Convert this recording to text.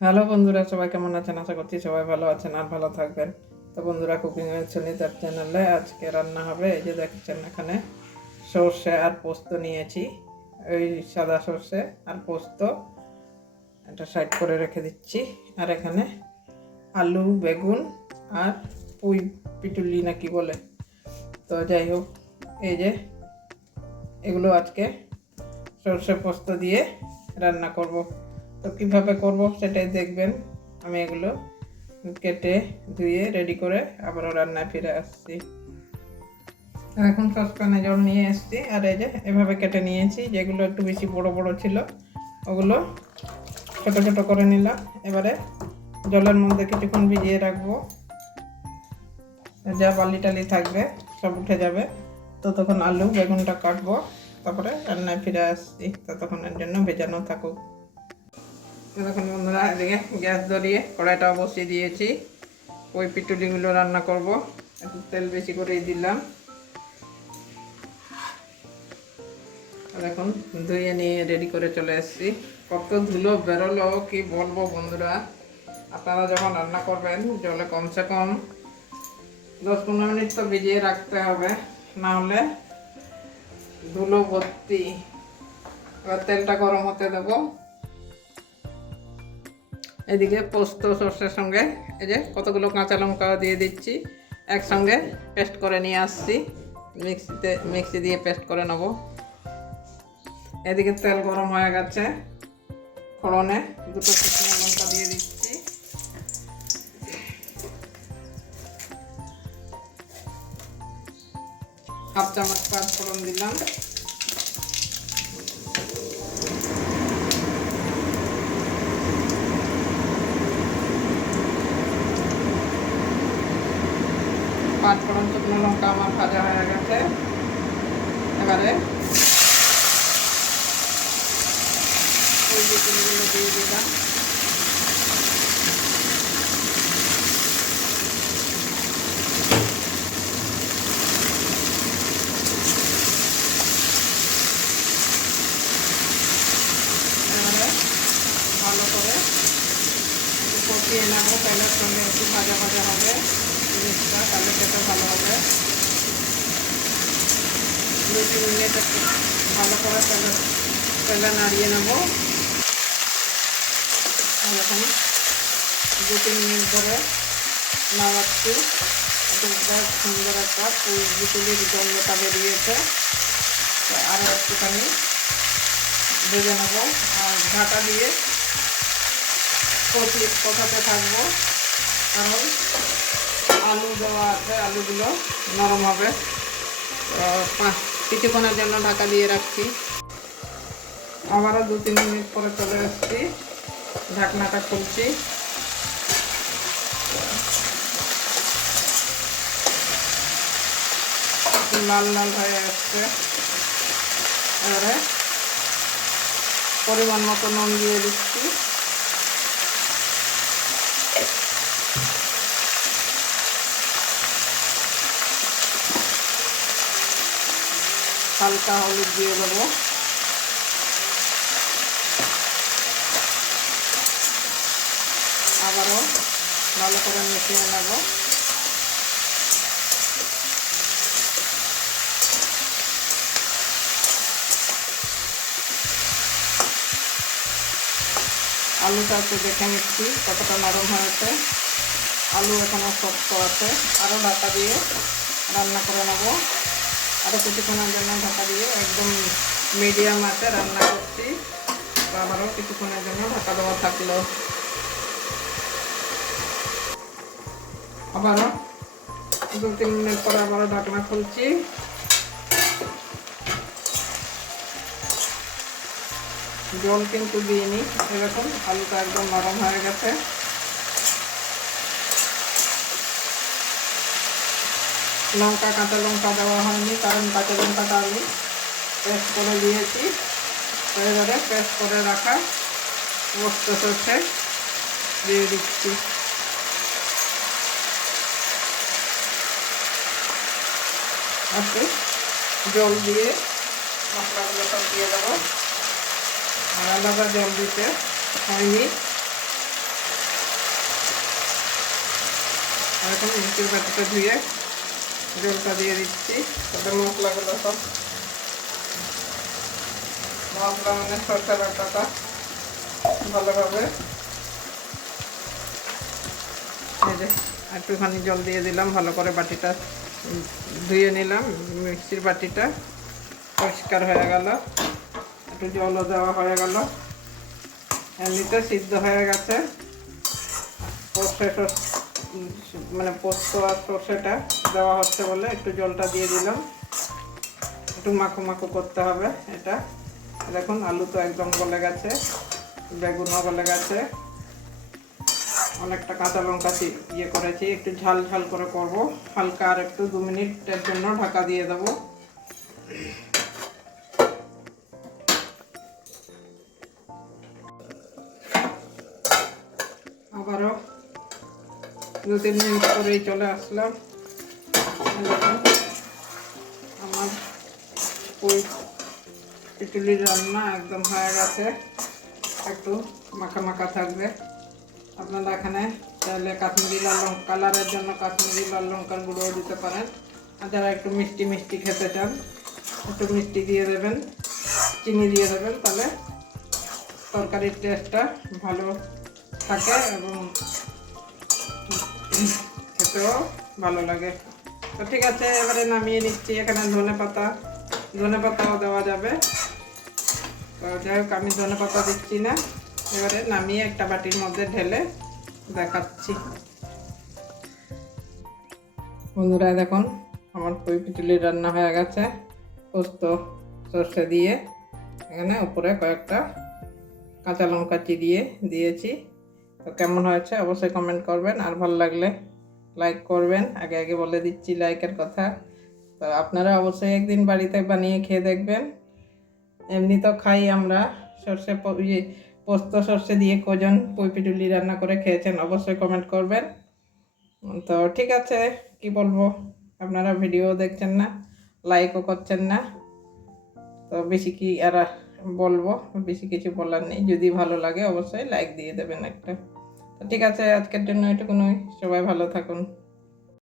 Hello বন্ধুরা, সবাই কেমন আছেন? আশা করছি সবাই ভালো আছেন আর ভালো থাকবেন। তো বন্ধুরা, কুকিং উইথ সুনিতার চ্যানেলে আজকে রান্না হবে। এই যে দেখছেন এখানে সর্ষে আর পোস্ত নিয়েছি। ওই সাদা সর্ষে আর পোস্ত এটা সাইড করে রেখে দিচ্ছি। আর এখানে আলু, বেগুন আর পুই পিটুলি না কি বলে। তো যাই হোক, এই যে এগুলো আজকে সর্ষে পোস্ত দিয়ে রান্না করব। তো কীভাবে করব সেটাই দেখবেন। আমি এগুলো কেটে ধুয়ে রেডি করে আবারও রান্নায় ফিরে আসছি। এখন সসপ্যানে জল নিয়ে এসেছি। আর এই যে এভাবে কেটে নিয়েছি, যেগুলো একটু বেশি বড় বড় ছিল, ওগুলো ছোটো ছোটো করে নিলাম। এবারে জলের মধ্যে কিছুক্ষণ ভিজিয়ে রাখব। যা বালি টালি থাকবে সব উঠে যাবে। তো তখন আলু, বেগুনটা কাটবো। তারপরে রান্নায় ফিরে আসছি। ততক্ষণের জন্য ভেজানো থাকুক। দেখুন বন্ধুরা, এদিকে গ্যাস ধরিয়ে কড়াইটা বসিয়ে দিয়েছি। ওই পিটুলিগুলো রান্না করব। একটু তেল বেশি করেই দিলাম। এখন ধুয়ে নিয়ে রেডি করে চলে এসেছি কত ধুলো বেরোলো, কি বলব বন্ধুরা। আপনারা যখন রান্না করবেন, জলে কমসে কম দশ পনেরো মিনিট তো ভিজিয়ে রাখতে হবে। না হলে ধুলো ভর্তি। এবার তেলটা গরম হতে দেবো। এদিকে পোস্ত সর্ষের সঙ্গে, এই যে কতগুলো কাঁচা লঙ্কা দিয়ে দিচ্ছি, একসঙ্গে পেস্ট করে নিয়ে আসছি। মিক্সিতে, মিক্সি দিয়ে পেস্ট করে নেব। এদিকে তেল গরম হয়ে গেছে, ফোড়নে দুটো শুকনো লঙ্কা দিয়ে দিচ্ছি। হাফ চামচ পাঁচ ফোড়ন দিলাম। পাঁচ ফোড়ন শুকনো লঙ্কা আমার ভাজা হয়ে গেছে। এবারে ভালো করে কষিয়ে নেব, তেলের সঙ্গে একটু ভাজা ভাজা হবে। জিনিসটা তাহলে খেতে ভালো হবে দু তিন মিনিট ভালো করে তেলে তেলে নাড়িয়ে নেব এখন দু তিন মিনিট ধরে নাড়াচ্ছি একটু সুন্দর একটা বিচুলির গন্ধটা বেরিয়েছে আরও একটুখানি ভেজে নেব আর ঢাকা দিয়ে কষি কষাতে থাকব কারণ আলু দেওয়া আছে, আলুগুলো নরম হবে। কিছুক্ষণের জন্য ঢাকা দিয়ে রাখছি। আবারও দু তিন মিনিট পরে চলে আসছি। ঢাকনাটা খুলছি। লাল লাল হয়ে আসছে। এবারে পরিমাণ মতো নুন দিয়ে দিচ্ছি। হালকা হলুদ দিয়ে দেবো। আবারও ভালো করে মিশিয়ে নেব। আলুটা একটু দেখে নিচ্ছি, কতটা নরম হয়েছে। আলু এখনও শক্ত আছে। আরও ঢাকা দিয়ে রান্না করে নেব। আরও কিছুক্ষণের জন্য ঢাকা দিয়ে একদম মিডিয়াম আছে রান্না করছি। আবারও কিছুক্ষণের জন্য ঢাকা দেওয়া থাকল। আবারও দু তিন মিনিট পরে আবারও ঢাকনা খুলছি। জল কিন্তু দিইনি, এরকম আলুটা একদম নরম হয়ে গেছে। লঙ্কা, কাঁচা লঙ্কা দেওয়া হয়নি, কারণ কাঁচা লঙ্কাটা আমি পেস্ট করে দিয়েছি। এবারে পেস্ট করে রাখা পোস্ত সর্ষে দিয়ে দিচ্ছি। একটু জল দিয়ে মশলাগুলো সব দিয়ে দেবো। আর আলাদা জল দিতে হয়নি। এখন মিষ্টির বাটিটা ধুয়ে জলটা দিয়ে দিচ্ছি। তাতে মশলাগুলো সব। মশলা মানে সরষে বাটাটা ভালোভাবে। একটুখানি জল দিয়ে দিলাম, ভালো করে বাটিটা ধুয়ে নিলাম, মিক্সির বাটিটা। পরিষ্কার হয়ে গেল। একটু জলও দেওয়া হয়ে গেল। এমনিতে সিদ্ধ হয়ে গেছে। মানে পোস্ত আর সর্ষেটা দেওয়া হচ্ছে বলে একটু জলটা দিয়ে দিলাম। একটু মাখো মাখো করতে হবে এটা। দেখুন, আলু তো একদম গলে গেছে, বেগুনও গলে গেছে। অনেকটা কাঁচা লঙ্কা ইয়ে করেছি, একটু ঝাল ঝাল করে করব। হালকা আর একটু দু মিনিটের জন্য ঢাকা দিয়ে দেবো। আবারও তিন মিনিট পরেই চলে আসলাম। আমার পিটুলির রান্না একদম হয়ে গেছে। একটু মাখা মাখা থাকবে। আপনারা এখানে চাইলে কাশ্মীরি লাল লঙ্কা কালারের জন্য কাশ্মীরি লাল লঙ্কার গুঁড়োও দিতে পারেন। আর যারা একটু মিষ্টি মিষ্টি খেতে চান, একটু মিষ্টি দিয়ে দেবেন, চিনি দিয়ে দেবেন, তাহলে তরকারির টেস্টটা ভালো থাকে এবং খেতেও ভালো লাগে। তো ঠিক আছে, এবারে নামিয়ে নিচ্ছি এখানে ধনে পাতা। ধনে পাতাও দেওয়া যাবে। তো যাই হোক, আমি ধনে পাতা দিচ্ছি না। এবারে নামিয়ে একটা বাটির মধ্যে ঢেলে দেখাচ্ছি। বন্ধুরা, দেখুন, আমার পুঁই পিটুলির রান্না হয়ে গেছে। পোস্ত, সর্ষে দিয়ে এখানে উপরে কয়েকটা কাঁচা লঙ্কা চিরিয়ে দিয়েছি। তো কেমন হয়েছে অবশ্যই কমেন্ট করবেন। আর ভালো লাগলে লাইক করবেন। আগে আগে বলে দিচ্ছি লাইকের কথা। তো আপনারা অবশ্যই একদিন বাড়িতে বানিয়ে খেয়ে দেখবেন। এমনি তো খাই আমরা। সর্ষে ইয়ে পোস্ত, সর্ষে দিয়ে কজন পুঁই পিটুলি রান্না করে খেয়েছেন অবশ্যই কমেন্ট করবেন। তো ঠিক আছে, কি বলব? আপনারা ভিডিও দেখছেন না লাইকও করছেন না। তো বেশি কি আর বলব? বেশি কিছু বলার নেই। যদি ভালো লাগে অবশ্যই লাইক দিয়ে দেবেন একটা। ঠিক আছে আজকের জন্য এটুকুনই। সবাই ভালো থাকুন।